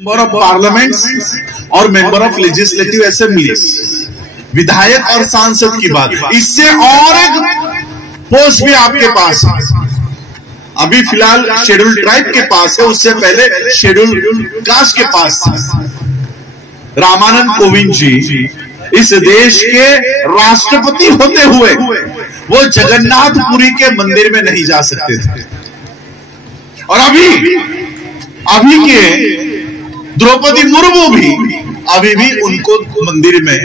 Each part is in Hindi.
मेंबर ऑफ पार्लियामेंट और मेंबर ऑफ लेजिस्लेटिव असेंबलीज, विधायक और सांसद की बात, इससे और एक पोस्ट भी आपके पास है। अभी फिलहाल शेड्यूल ट्राइब के पास है, उससे पहले शेड्यूल कास्ट के पास है। रामानंद कोविंद जी इस देश के राष्ट्रपति होते हुए वो जगन्नाथपुरी के मंदिर में नहीं जा सकते थे, और अभी के द्रौपदी मुर्मू भी अभी भी उनको मंदिर में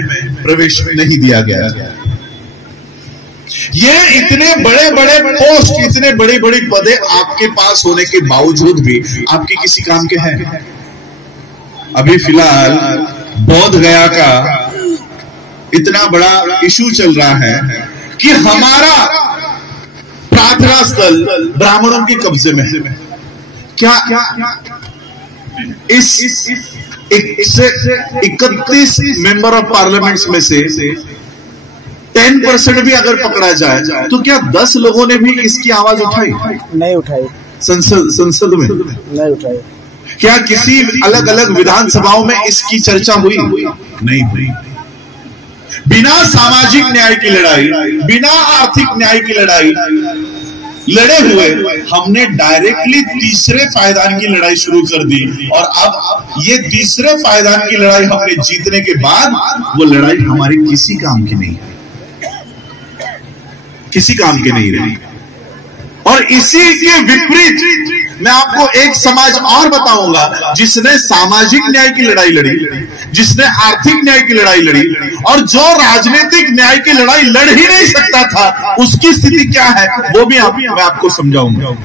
प्रवेश नहीं दिया गया। ये इतने बड़े बड़े पोस्ट, इतने बड़ी बड़ी पदे आपके पास होने के बावजूद भी आपके किसी काम के हैं। अभी फिलहाल बोध गया का इतना बड़ा इशू चल रहा है कि हमारा प्रार्थना स्थल ब्राह्मणों के कब्जे में है। क्या इस 31 मेंबर ऑफ पार्लियामेंट में से 10% भी अगर पकड़ा जाए तो क्या 10 लोगों ने भी इसकी आवाज उठाई? नहीं उठाई। संसद में नहीं उठाई। क्या किसी अलग अलग विधानसभाओं में इसकी चर्चा हुई? नहीं हुई। बिना सामाजिक न्याय की लड़ाई, बिना आर्थिक न्याय की लड़ाई लड़े हुए हमने डायरेक्टली तीसरे पायदान की लड़ाई शुरू कर दी, और अब ये तीसरे पायदान की लड़ाई हमने जीतने के बाद वो लड़ाई हमारी किसी काम की नहीं, किसी काम की नहीं रही। और इसी के विपरीत मैं आपको एक समाज और बताऊंगा जिसने सामाजिक न्याय की लड़ाई लड़ी, जिसने आर्थिक न्याय की लड़ाई लड़ी, और जो राजनीतिक न्याय की लड़ाई लड़ ही नहीं सकता था, उसकी स्थिति क्या है वो भी मैं आपको समझाऊंगा।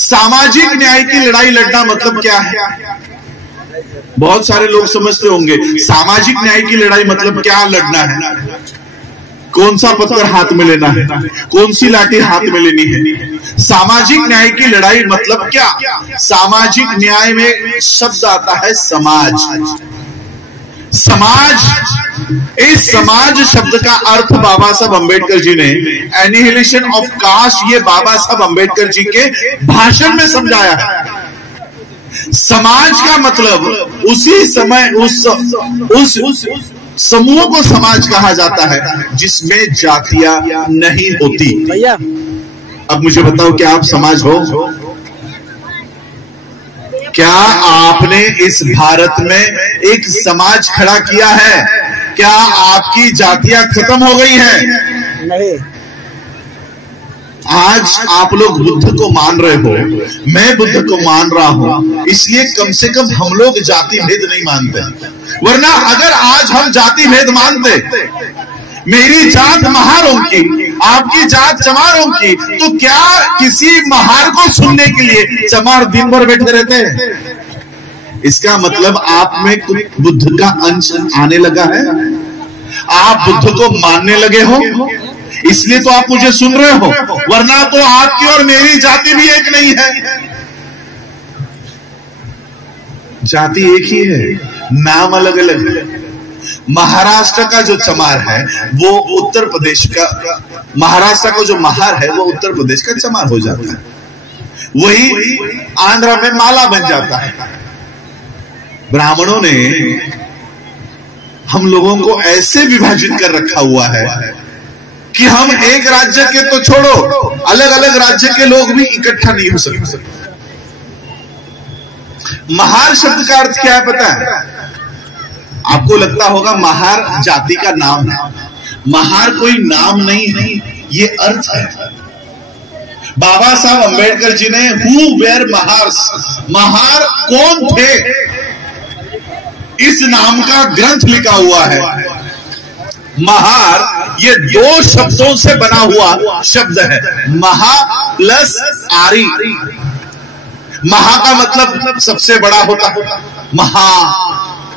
सामाजिक न्याय की लड़ाई लड़ना मतलब क्या है? बहुत सारे लोग समझते होंगे सामाजिक न्याय की लड़ाई मतलब क्या लड़ना है, कौन सा पत्थर हाथ में लेना है, कौन सी लाठी हाथ में लेनी है। सामाजिक न्याय की लड़ाई मतलब क्या? सामाजिक न्याय में शब्द आता है समाज। समाज, इस समाज शब्द का अर्थ बाबा साहब अंबेडकर जी ने एनिहिलेशन ऑफ कास्ट, ये बाबा साहब अंबेडकर जी के भाषण में समझाया है। समाज का मतलब उसी समय उस समूह को समाज कहा जाता है जिसमें जातियां नहीं होती। भैया अब मुझे बताओ, क्या आप समाज हो? क्या आपने इस भारत में एक समाज खड़ा किया है? क्या आपकी जातियां खत्म हो गई हैं? नहीं। आज आप लोग बुद्ध को मान रहे हो, मैं बुद्ध को मान रहा हूं, इसलिए कम से कम हम लोग जाति भेद नहीं मानते। वरना अगर आज हम जाति भेद मानते, मेरी जात महारों की, आपकी जात चमारों की, तो क्या किसी महार को सुनने के लिए चमार दिन भर बैठे रहते हैं? इसका मतलब आप में कुछ बुद्ध का अंश आने लगा है। आप बुद्ध को मानने लगे हो, इसलिए तो आप मुझे सुन रहे हो, वरना तो आपकी और मेरी जाति भी एक नहीं है। जाति एक ही है, नाम अलग अलग है। महाराष्ट्र का जो चमार है वो उत्तर प्रदेश का, महाराष्ट्र का जो महार है वो उत्तर प्रदेश का चमार हो जाता है, वही आंध्र में माला बन जाता है। ब्राह्मणों ने हम लोगों को ऐसे विभाजित कर रखा हुआ है कि हम एक राज्य के तो छोड़ो, अलग अलग राज्य के लोग भी इकट्ठा नहीं हो सकते। महार शब्द का अर्थ क्या है पता है? आपको लगता होगा महार जाति का नाम है। महार कोई नाम नहीं है, ये अर्थ है। बाबा साहब अंबेडकर जी ने हु वेर महार्स, महार कौन थे, इस नाम का ग्रंथ लिखा हुआ है। महार ये दो शब्दों से बना हुआ शब्द है, महा प्लस आरी। महा का मतलब सबसे बड़ा होता है, महा।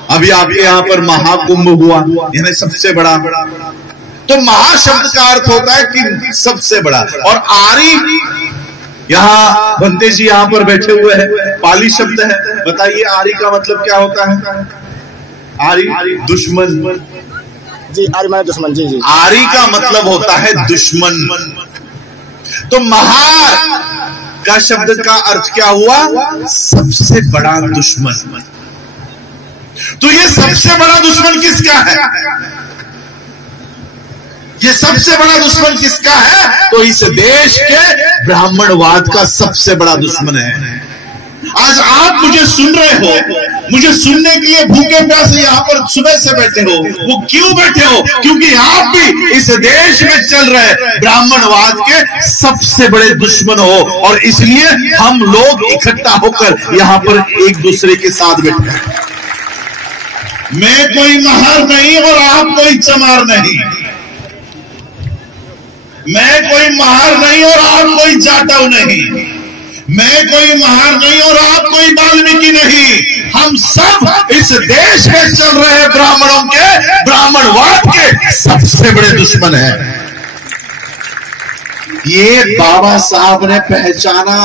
अभी आपके यहाँ पर महाकुंभ हुआ, यानी सबसे बड़ा। तो महा शब्द का अर्थ होता है कि सबसे बड़ा। और आरी, यहाँ भंते जी यहाँ पर बैठे हुए हैं, पाली शब्द है। बताइए आरी का मतलब क्या होता है? आरी दुश्मन जी, आरी माने दुश्मन। जी जी। आरी का मतलब होता है दुश्मन। तो महार का शब्द का अर्थ क्या हुआ? सबसे बड़ा दुश्मन। तो ये सबसे बड़ा दुश्मन किसका है? ये सबसे बड़ा दुश्मन किसका है? तो इस देश के ब्राह्मणवाद का सबसे बड़ा दुश्मन है। आज आप मुझे सुन रहे हो, मुझे सुनने के लिए भूखे प्यासे यहां पर सुबह से बैठे हो। वो क्यों बैठे हो? क्योंकि आप भी इस देश में चल रहे ब्राह्मणवाद के सबसे बड़े दुश्मन हो, और इसलिए हम लोग इकट्ठा होकर यहां पर एक दूसरे के साथ बैठे हैं। मैं कोई महार नहीं और आप कोई चमार नहीं, मैं कोई महार नहीं और आप कोई जाटव नहीं, मैं कोई महार नहीं और आप कोई वाल्मीकि नहीं। हम सब इस देश में चल रहे ब्राह्मणों के ब्राह्मणवाद के सबसे बड़े दुश्मन हैं। ये बाबा साहब ने पहचाना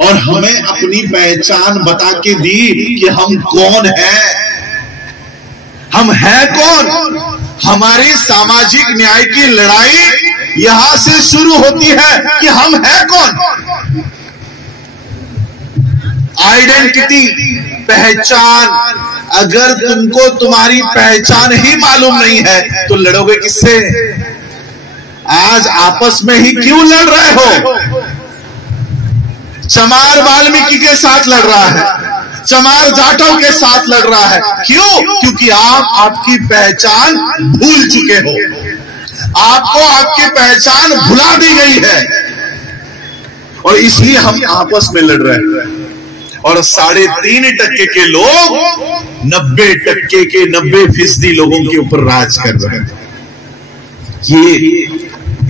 और हमें अपनी पहचान बता के दी कि हम कौन हैं। हम हैं कौन? हमारी सामाजिक न्याय की लड़ाई यहां से शुरू होती है कि हम हैं कौन। आइडेंटिटी, पहचान। अगर तुमको तुम्हारी पहचान ही मालूम नहीं है तो लड़ोगे किससे? आज आपस में ही क्यों लड़ रहे हो? चमार वाल्मीकि के साथ लड़ रहा है, चमार जाटव के साथ लड़ रहा है। क्यों? क्योंकि आप आपकी पहचान भूल चुके हो, आपको आपकी पहचान भुला दी गई है, और इसलिए हम आपस में लड़ रहे हैं। और 3.5% के लोग 90% के 90% लोगों के ऊपर राज कर रहे हैं। ये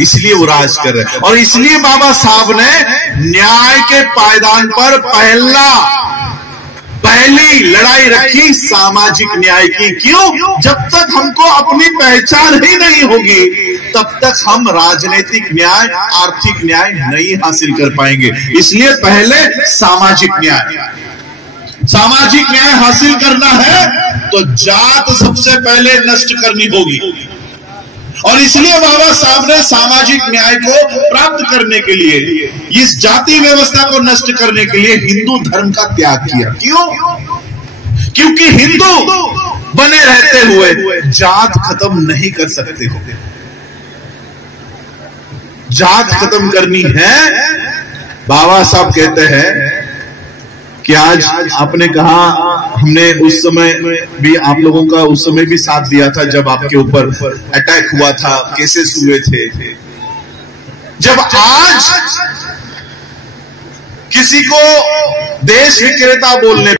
इसलिए वो राज कर रहे हैं, और इसलिए बाबा साहब ने न्याय के पायदान पर पहली लड़ाई रखी सामाजिक न्याय की। क्यों? जब तक हमको अपनी पहचान ही नहीं होगी तब तक हम राजनीतिक न्याय, आर्थिक न्याय नहीं हासिल कर पाएंगे। इसलिए पहले सामाजिक न्याय हासिल करना है तो जात सबसे पहले नष्ट करनी होगी, और इसलिए बाबा साहब ने सामाजिक न्याय को प्राप्त करने के लिए, इस जाति व्यवस्था को नष्ट करने के लिए हिंदू धर्म का त्याग किया। क्यों? क्योंकि हिंदू बने रहते हुए जात खत्म नहीं कर सकते हो। जात खत्म करनी है। बाबा साहब कहते हैं कि आज आपने कहा, हमने उस समय भी आप लोगों का उस समय भी साथ दिया था जब आपके ऊपर अटैक हुआ था, केसेस हुए थे। जब आज किसी को देश विक्रेता बोलने